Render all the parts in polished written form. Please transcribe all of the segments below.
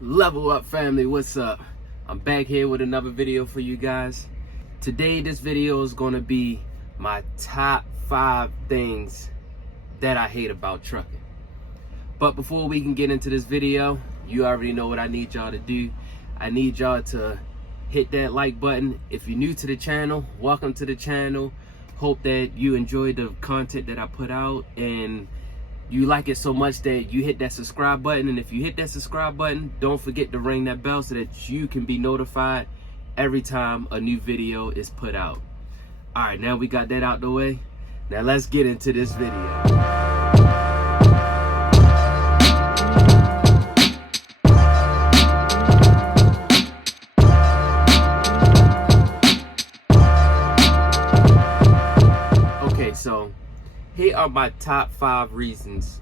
Level up, family. What's up? I'm back here with another video for you guys. Today this video is going to be my top 5 things that I hate about trucking. But before we can get into this video, you already know what I need y'all to do. I need y'all to hit that like button. If you're new to the channel, welcome to the channel. Hope that you enjoyed the content that I put out and you like it so much that you hit that subscribe button. And if you hit that subscribe button, don't forget to ring that bell so that you can be notified every time a new video is put out. All right, now we got that out the way. Now let's get into this video. So here are my top 5 reasons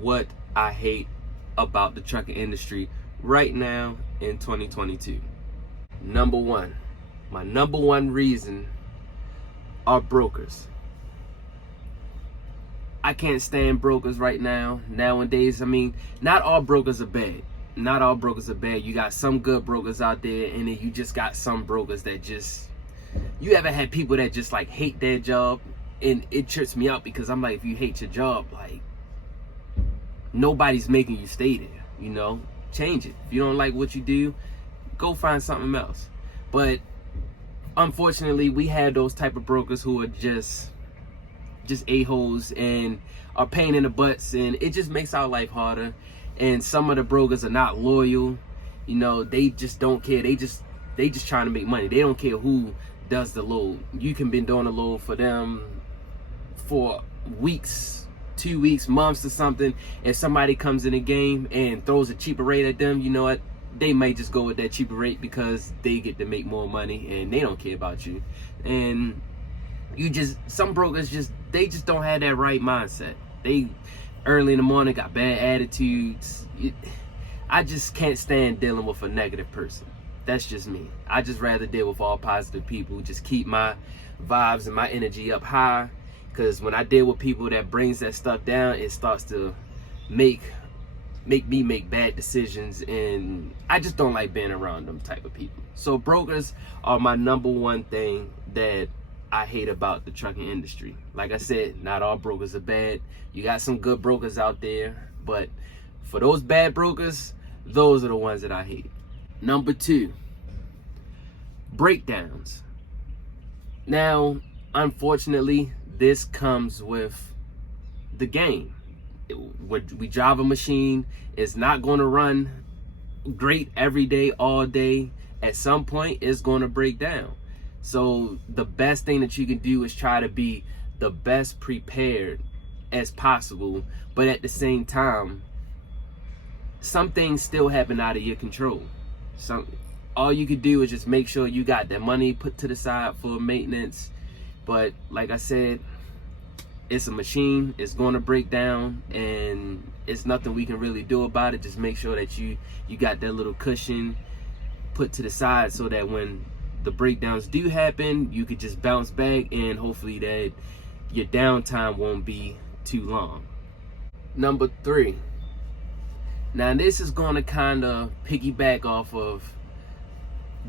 what I hate about the trucking industry right now in 2022. Number 1, my number 1 reason are brokers. I can't stand brokers right now. Nowadays, I mean, not all brokers are bad. Not all brokers are bad. You got some good brokers out there, and then you just got some brokers that just, you ever had people that just like hate their job? And it trips me out because I'm like, if you hate your job, like, nobody's making you stay there, you know? Change it. If you don't like what you do, go find something else. But unfortunately, we have those type of brokers who are just a-holes and are pain in the butts, and it just makes our life harder. And some of the brokers are not loyal, you know, they just don't care. They just trying to make money. They don't care who does the load. You can be doing a load for them for weeks, 2 weeks, months or something, and somebody comes in the game and throws a cheaper rate at them, you know what, they might just go with that cheaper rate because they get to make more money and they don't care about you. And some brokers they just don't have that right mindset. They early in the morning got bad attitudes. I just can't stand dealing with a negative person. That's just me. I just rather deal with all positive people. Just keep my vibes and my energy up high. Because when I deal with people that brings that stuff down, it starts to make me make bad decisions. And I just don't like being around them type of people. So brokers are my number 1 thing that I hate about the trucking industry. Like I said, not all brokers are bad. You got some good brokers out there. But for those bad brokers, those are the ones that I hate. Number 2, breakdowns. Now, unfortunately, this comes with the game. We drive a machine. It's not going to run great every day, all day. At some point, it's going to break down. So the best thing that you can do is try to be the best prepared as possible. But at the same time, some things still happen out of your control. All you could do is just make sure you got that money put to the side for maintenance. But like I said, it's a machine. It's going to break down, and it's nothing we can really do about it. Just make sure that you got that little cushion put to the side so that when the breakdowns do happen, you could just bounce back, and hopefully that your downtime won't be too long. Number 3. Now this is going to kind of piggyback off of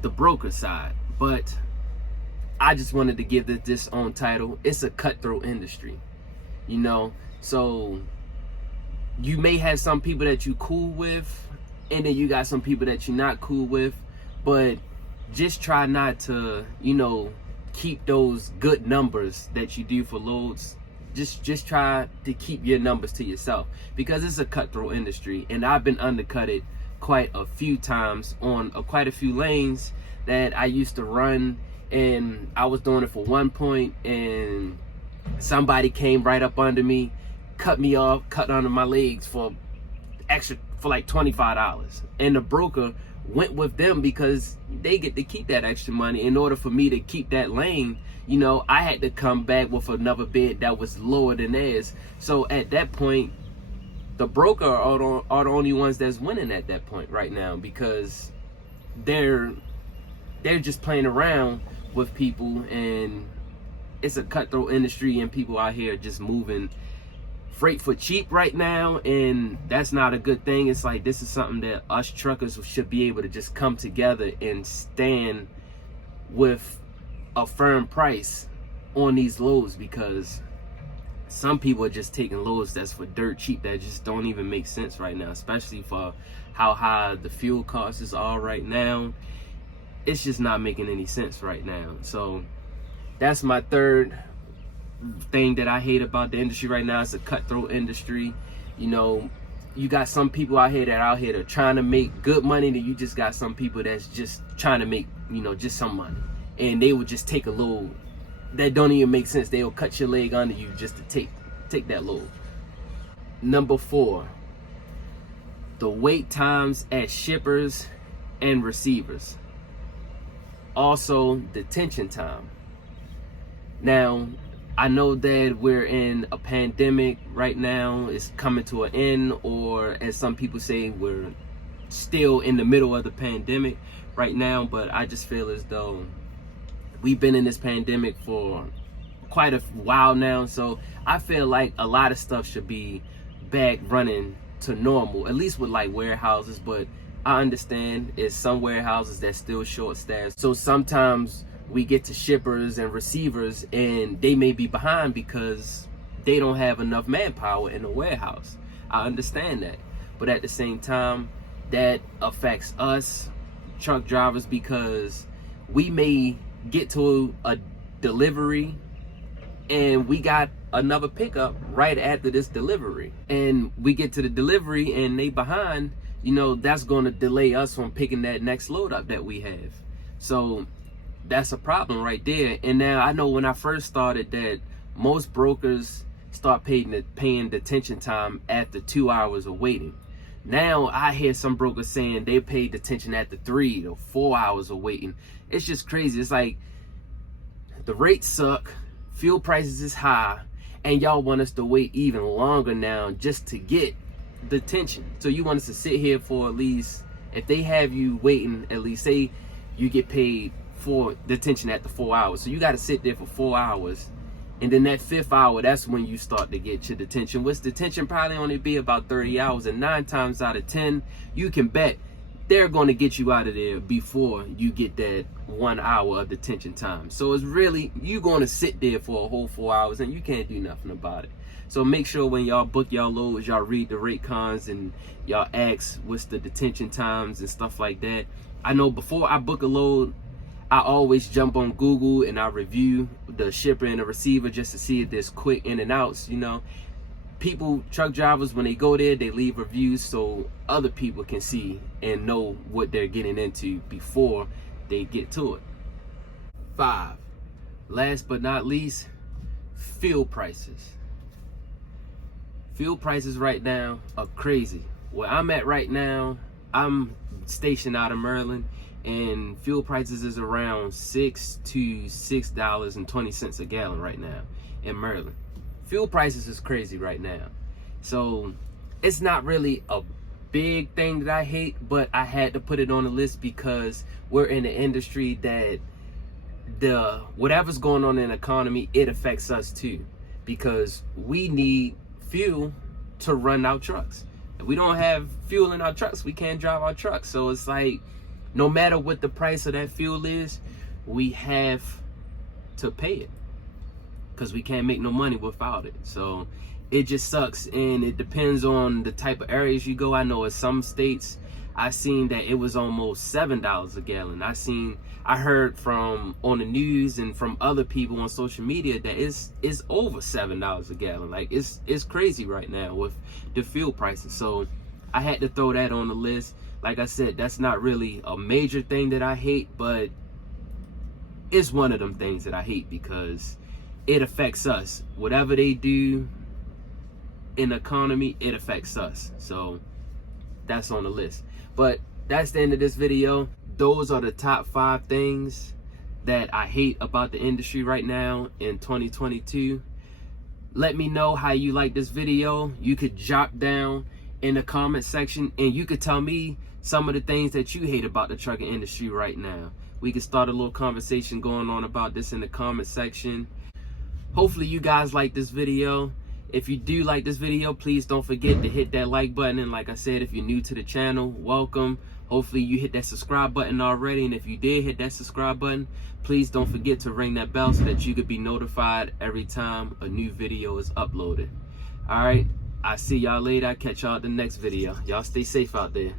the broker side, but I just wanted to give this own title. It's a cutthroat industry, you know. So you may have some people that you cool with, and then you got some people that you're not cool with, but just try not to, you know, keep those good numbers that you do for loads. Just try to keep your numbers to yourself, because it's a cutthroat industry, and I've been undercutted quite a few times on quite a few lanes that I used to run, and I was doing it for 1 point, and somebody came right up under me, cut me off, cut under my legs for like $25, and the broker went with them because they get to keep that extra money. In order for me to keep that lane, you know, I had to come back with another bid that was lower than theirs. So at that point, the broker are the only ones that's winning at that point right now, because they're just playing around with people, and it's a cutthroat industry, and people out here just moving freight for cheap right now, and that's not a good thing. It's like, this is something that us truckers should be able to just come together and stand with a firm price on these loads, because some people are just taking loads that's for dirt cheap that just don't even make sense right now, especially for how high the fuel costs are right now. It's just not making any sense right now. So that's my third thing that I hate about the industry right now. It's a cutthroat industry. You know, you got some people out here that are trying to make good money, then you just got some people that's just trying to make, you know, just some money, and they would just take a load that don't even make sense. They'll cut your leg under you just to take that load. Number 4, the wait times at shippers and receivers. Also, detention time. Now, I know that we're in a pandemic right now. It's coming to an end, or as some people say, we're still in the middle of the pandemic right now. But I just feel as though we've been in this pandemic for quite a while now. So I feel like a lot of stuff should be back running to normal, at least with like warehouses. But I understand it's some warehouses that's still short staffed. So sometimes we get to shippers and receivers and they may be behind because they don't have enough manpower in the warehouse. I understand that. But at the same time, that affects us truck drivers, because we may get to a delivery and we got another pickup right after this delivery, and we get to the delivery and they behind, you know, that's going to delay us from picking that next load up that we have. So that's a problem right there. And now I know when I first started that most brokers start paying detention time after 2 hours of waiting. Now I hear some brokers saying they pay detention after 3 or 4 hours of waiting. It's just crazy. It's like the rates suck, fuel prices is high, and y'all want us to wait even longer now just to get detention. So you want us to sit here for at least, if they have you waiting, at least say you get paid for detention after 4 hours. So you got to sit there for 4 hours. And then that 5th hour, that's when you start to get your detention, which detention probably only be about 30 hours. And 9 times out of 10, you can bet they're going to get you out of there before you get that 1 hour of detention time. So it's really, you're going to sit there for a whole 4 hours and you can't do nothing about it. So make sure when y'all book y'all loads, y'all read the rate cons and y'all ask what's the detention times and stuff like that. I know before I book a load, I always jump on Google and I review the shipper and the receiver just to see if there's quick in and outs. You know, people, truck drivers, when they go there, they leave reviews so other people can see and know what they're getting into before they get to it. 5, last but not least, fuel prices. Fuel prices right now are crazy. Where I'm at right now, I'm stationed out of Maryland, and fuel prices is around $6 to $6.20 a gallon right now in Maryland. Fuel prices is crazy right now. So it's not really a big thing that I hate, but I had to put it on the list because we're in an industry that whatever's going on in the economy, it affects us too, because we need fuel to run our trucks. If we don't have fuel in our trucks, we can't drive our trucks. So it's like, no matter what the price of that fuel is, we have to pay it because we can't make no money without it. So it just sucks, and it depends on the type of areas you go. I know in some states, I seen that it was almost $7 a gallon. I heard from on the news and from other people on social media that it's over $7 a gallon. Like it's crazy right now with the fuel prices. So I had to throw that on the list. Like I said, that's not really a major thing that I hate, but it's one of them things that I hate because it affects us. Whatever they do in the economy, it affects us. So that's on the list. But that's the end of this video. Those are the top 5 things that I hate about the industry right now in 2022. Let me know how you like this video. You could jot down in the comment section and you could tell me some of the things that you hate about the trucking industry right now. We can start a little conversation going on about this in the comment section. Hopefully you guys like this video. If you do like this video, please don't forget to hit that like button. And like I said, if you're new to the channel, welcome. Hopefully you hit that subscribe button already. And if you did hit that subscribe button, please don't forget to ring that bell so that you could be notified every time a new video is uploaded. All right, I'll see y'all later. I'll catch y'all at the next video. Y'all stay safe out there.